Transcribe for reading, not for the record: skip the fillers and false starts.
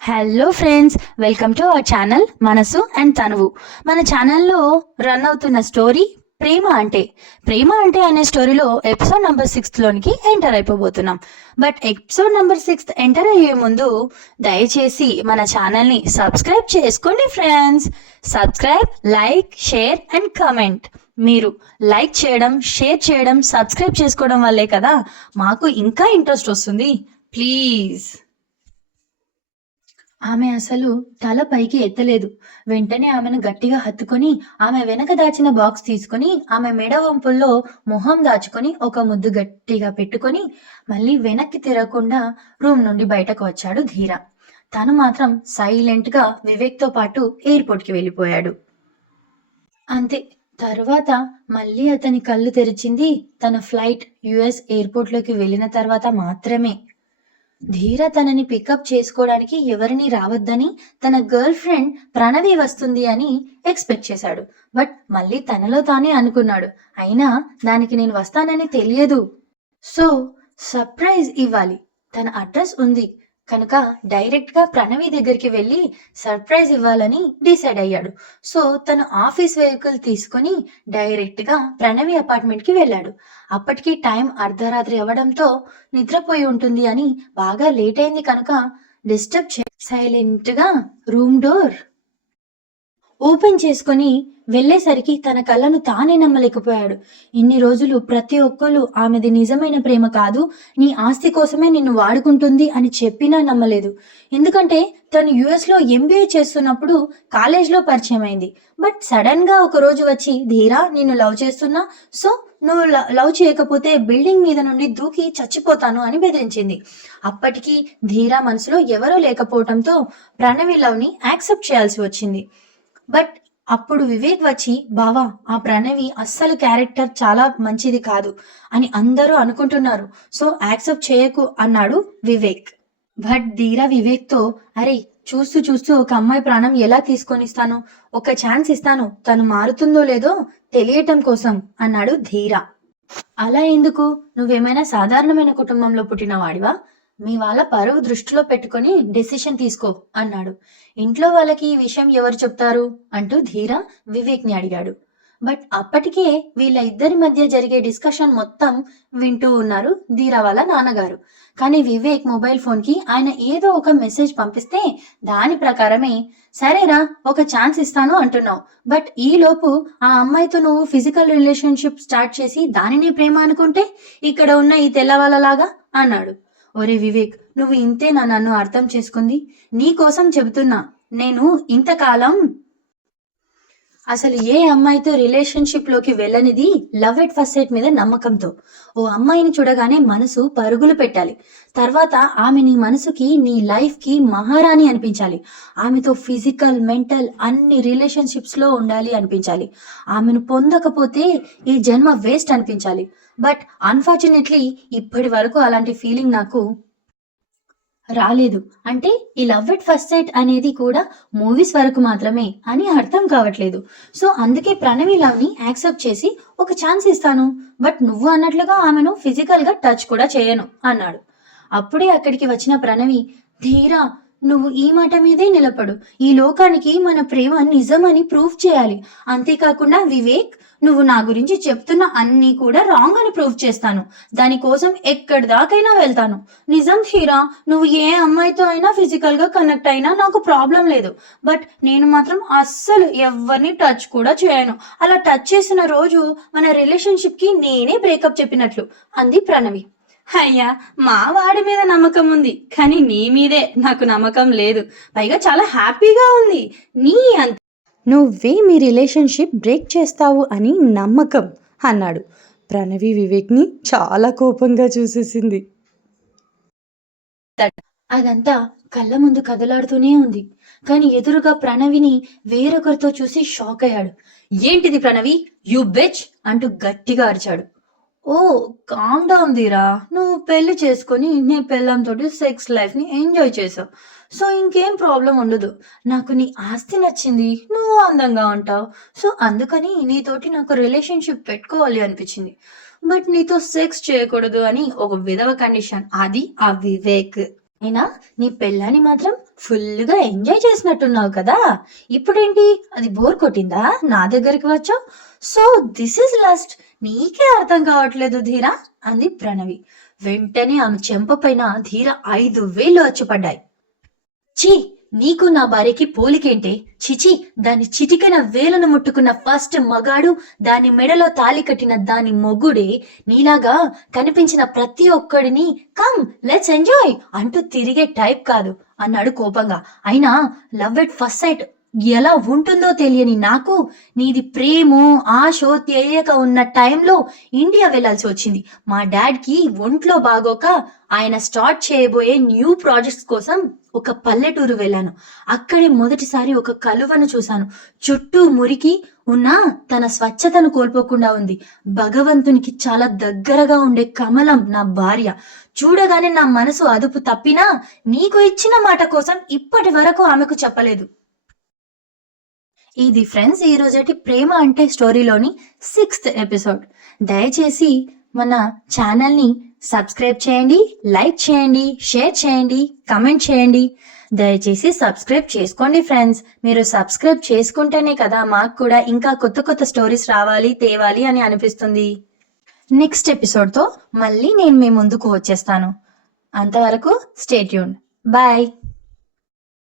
Hello friends, welcome to our channel మనసు and తనువు. మన ఛానల్లో రన్ అవుతున్న స్టోరీ ప్రేమ అంటే అనే స్టోరీలో ఎపిసోడ్ నెంబర్ 6 లోనికి ఎంటర్ అయిపోబోతున్నాం. బట్ ఎపిసోడ్ నెంబర్ 6 ఎంటర్ అయ్యే ముందు దయచేసి మన ఛానల్ని సబ్స్క్రైబ్ చేసుకోండి friends. Subscribe, like, share and comment. మీరు లైక్ చేయడం, షేర్ చేయడం, సబ్స్క్రైబ్ చేసుకోవడం వల్లే కదా మాకు ఇంకా ఇంట్రెస్ట్ వస్తుంది. ప్లీజ్. ఆమె అసలు తల పైకి ఎత్తలేదు. వెంటనే ఆమెను గట్టిగా హత్తుకొని ఆమె వెనక దాచిన బాక్స్ తీసుకొని ఆమె మెడ వంపుల్లో మొహం దాచుకొని ఒక ముద్దు గట్టిగా పెట్టుకొని మళ్ళీ వెనక్కి తిరగకుండా రూమ్ నుండి బయటకు వచ్చాడు ధీర. తను మాత్రం సైలెంట్ గా వివేక్ తో పాటు ఎయిర్పోర్ట్ కి వెళ్ళిపోయాడు. అంతే. తర్వాత మళ్ళీ అతని కళ్ళు తెరిచింది తన ఫ్లైట్ యుఎస్ ఎయిర్పోర్ట్ లోకి వెళ్ళిన తర్వాత మాత్రమే. ధీర తనని పికప్ చేసుకోవడానికి ఎవరిని రావద్దని, తన గర్ల్ ఫ్రెండ్ ప్రణవి వస్తుంది అని ఎక్స్పెక్ట్ చేశాడు. బట్ మళ్ళీ తనలో తానే అనుకున్నాడు, అయినా దానికి నేను వస్తానని తెలియదు, సో సర్ప్రైజ్ ఇవ్వాలి. తన అడ్రస్ ఉంది కనుక డైరెక్ట్ గా ప్రణవి దగ్గరికి వెళ్ళి సర్ప్రైజ్ ఇవ్వాలని డిసైడ్ అయ్యాడు. సో తను ఆఫీస్ వెహికల్ తీసుకుని డైరెక్ట్ గా ప్రణవి అపార్ట్మెంట్ కి వెళ్ళాడు. అప్పటికి టైం అర్ధరాత్రి అవ్వడంతో నిద్రపోయి ఉంటుంది అని బాగా లేట్ అయింది కనుక డిస్టర్బ్ సైలెంట్ గా రూమ్ డోర్ ఓపెన్ చేసుకుని వెళ్లేసరికి తన కళ్ళను తానే నమ్మలేకపోయాడు. ఇన్ని రోజులు ప్రతి ఒక్కరు ఆమెది నిజమైన ప్రేమ కాదు, నీ ఆస్తి కోసమే నిన్ను వాడుకుంటుంది అని చెప్పినా నమ్మలేదు. ఎందుకంటే తను యుఎస్ లో ఎంబీఏ చేస్తున్నప్పుడు కాలేజ్ లో పరిచయం అయింది. బట్ సడన్ గా ఒక రోజు వచ్చి, ధీరా నిన్ను లవ్ చేస్తున్నా, సో నువ్వు లవ్ చేయకపోతే బిల్డింగ్ మీద నుండి దూకి చచ్చిపోతాను అని బెదిరించింది. అప్పటికి ధీరా మనసులో ఎవరో లేకపోవడంతో ప్రణవి లవ్ ని యాక్సెప్ట్ చేయాల్సి వచ్చింది. బట్ అప్పుడు వివేక్ వచ్చి, బావా ఆ ప్రణవి అస్సలు క్యారెక్టర్ చాలా మంచిది కాదు అని అందరూ అనుకుంటున్నారు, సో యాక్సెప్ట్ చేయకు అన్నాడు వివేక్. బట్ ధీరా వివేక్ తో, అరే చూస్తూ చూస్తూ ఒక అమ్మాయి ప్రాణం ఎలా తీసుకొనిస్తాను, ఒక ఛాన్స్ ఇస్తాను, తను మారుతుందో లేదో తెలియటం కోసం అన్నాడు ధీరా. అలా ఎందుకు, నువ్వేమైనా సాధారణమైన కుటుంబంలో పుట్టిన వాడివా, మీ వాళ్ళ పరువు దృష్టిలో పెట్టుకుని డెసిషన్ తీసుకో అన్నాడు. ఇంట్లో వాళ్ళకి ఈ విషయం ఎవరు చెప్తారు అంటూ ధీర వివేక్ ని అడిగాడు. బట్ అప్పటికే వీళ్ళ ఇద్దరి మధ్య జరిగే డిస్కషన్ మొత్తం వింటూ ఉన్నారు ధీరా వాళ్ళ నాన్నగారు. కానీ వివేక్ మొబైల్ ఫోన్ కి ఆయన ఏదో ఒక మెసేజ్ పంపిస్తే దాని ప్రకారమే, సరేరా ఒక ఛాన్స్ ఇస్తాను అంటున్నావు, బట్ ఈ లోపు ఆ అమ్మాయితో నువ్వు ఫిజికల్ రిలేషన్షిప్ స్టార్ట్ చేసి దానినే ప్రేమ అనుకుంటే ఇక్కడ ఉన్న ఈ తెల్లవాళ్ళలాగా అన్నాడు. ఒరే వివేక్, నువ్వు ఇంతేనా నన్ను అర్థం చేసుకుంది? నీ కోసం చెబుతున్నా. నేను ఇంతకాలం అసలు ఏ అమ్మాయితో రిలేషన్షిప్ లోకి వెళ్ళనిది లవ్ ఎట్ ఫస్ట్ సైట్ మీద నమ్మకంతో. ఓ అమ్మాయిని చూడగానే మనసు పరుగులు పెట్టాలి. తర్వాత ఆమె నీ మనసుకి, నీ లైఫ్ కి మహారాణి అనిపించాలి. ఆమెతో ఫిజికల్, మెంటల్ అన్ని రిలేషన్షిప్స్ లో ఉండాలి అనిపించాలి. ఆమెను పొందకపోతే ఈ జన్మ వేస్ట్ అనిపించాలి. బట్ అన్ఫార్చునేట్లీ ఇప్పటి వరకు అలాంటి ఫీలింగ్ నాకు రాలేదు. అంటే ఈ లవ్ ఎట్ ఫస్ట్ సైట్ అనేది కూడా మూవీస్ వరకు మాత్రమే అని అర్థం కావట్లేదు. సో అందుకే ప్రణవి లవ్ ని యాక్సెప్ట్ చేసి ఒక ఛాన్స్ ఇస్తాను, బట్ నువ్వు అన్నట్లుగా ఆమెను ఫిజికల్ గా టచ్ కూడా చేయను అన్నాడు. అప్పుడే అక్కడికి వచ్చిన ప్రణవి, ధీరా నువ్వు ఈ మాట మీదే నిలబడు, ఈ లోకానికి మన ప్రేమ నిజమని ప్రూవ్ చేయాలి. అంతేకాకుండా వివేక్, నువ్వు నా గురించి చెప్తున్న అన్ని కూడా రాంగ్ అని ప్రూవ్ చేస్తాను, దానికోసం ఎక్కడి దాకైనా వెళ్తాను. నిజం ధీరా, నువ్వు ఏ అమ్మాయితో అయినా ఫిజికల్ గా కనెక్ట్ అయినా నాకు ప్రాబ్లం లేదు, బట్ నేను మాత్రం అస్సలు ఎవరిని టచ్ కూడా చేయను. అలా టచ్ చేసిన రోజు మన రిలేషన్షిప్ కి నేనే బ్రేకప్ చెప్పినట్లు అంది ప్రణవి. అయ్యా, మా వాడి మీద నమ్మకం ఉంది, కానీ నీ మీదే నాకు నమ్మకం లేదు. పైగా చాలా హ్యాపీగా ఉంది. నీ అంత నువ్వే మీ రిలేషన్షిప్ బ్రేక్ చేస్తావు అని నమ్మకం అన్నాడు. ప్రణవి వివేక్ ని చాలా కోపంగా చూసేసింది. అదంతా కళ్ళ ముందు కదలాడుతూనే ఉంది. కానీ ఎదురుగా ప్రణవిని వేరొకరితో చూసి షాక్ అయ్యాడు. ఏంటిది ప్రణవి, యు బెచ్ అంటూ గట్టిగా అరిచాడు. ఓ కామ్ డౌన్ ధీరా, నువ్వు పెళ్లి చేసుకుని నీ పెళ్ళంతో సెక్స్ లైఫ్ ని ఎంజాయ్ చేసావు, సో ఇంకేం ప్రాబ్లం ఉండదు. నాకు నీ ఆస్తి నచ్చింది, నువ్వు అందంగా ఉంటావు, సో అందుకని నీతోటి నాకు రిలేషన్షిప్ పెట్టుకోవాలి అనిపించింది. బట్ నీతో సెక్స్ చేయకూడదు అని ఒక విధవ కండిషన్, అది ఆ వివేక్. అయినా నీ పెళ్ళాన్ని మాత్రం ఫుల్గా ఎంజాయ్ చేసినట్టున్నావు కదా, ఇప్పుడేంటి అది బోర్ కొట్టిందా నా దగ్గరికి వచ్చావు? So this is last. నీకే అర్థం కావట్లేదు ధీరా అంది ప్రణవి. వెంటనే ఆమె చెంప పైన ధీర 5,000 వచ్చి పడ్డాయి. ఛీ, నీకు నా భార్యకి పోలికేంటే? చిచి, దాని చిటికెన వేలను ముట్టుకున్న ఫస్ట్ మగాడు, దాని మెడలో తాళి కట్టిన దాని మొగుడే నీలాగా కనిపించిన ప్రతి ఒక్కడిని కమ్ లెట్స్ ఎంజాయ్ అంటూ తిరిగే టైప్ కాదు అన్నాడు కోపంగా. అయినా లవ్ ఎట్ ఫస్ట్ సైట్ ఎలా ఉంటుందో తెలియని నాకు నీది ప్రేమో ఆశో తెలియక ఉన్న టైంలో ఇండియా వెళ్లాల్సి వచ్చింది. మా డాడ్కి ఒంట్లో బాగోక ఆయన స్టార్ట్ చేయబోయే న్యూ ప్రాజెక్ట్స్ కోసం ఒక పల్లెటూరు వెళ్ళాను. అక్కడే మొదటిసారి ఒక కలువను చూశాను. చుట్టూ మురికి ఉన్న తన స్వచ్ఛతను కోల్పోకుండా ఉంది. భగవంతునికి చాలా దగ్గరగా ఉండే కమలం నా భార్య. చూడగానే నా మనసు అదుపు తప్పినా నీకు ఇచ్చిన మాట కోసం ఇప్పటి వరకు ఆమెకు చెప్పలేదు. ఇది ఫ్రెండ్స్ ఈ రోజటి ప్రేమ అంటే స్టోరీలోని 6th ఎపిసోడ్. దయచేసి మన ఛానల్ని సబ్స్క్రైబ్ చేయండి, లైక్ చేయండి, షేర్ చేయండి, కమెంట్ చేయండి. దయచేసి సబ్స్క్రైబ్ చేసుకోండి ఫ్రెండ్స్. మీరు సబ్స్క్రైబ్ చేసుకుంటేనే కదా మాకు కూడా ఇంకా కొత్త కొత్త స్టోరీస్ రావాలి తేవాలి అని అనిపిస్తుంది. నెక్స్ట్ ఎపిసోడ్తో మళ్ళీ నేను మీ ముందుకు వచ్చేస్తాను. అంతవరకు స్టే ట్యూన్డ్. బాయ్.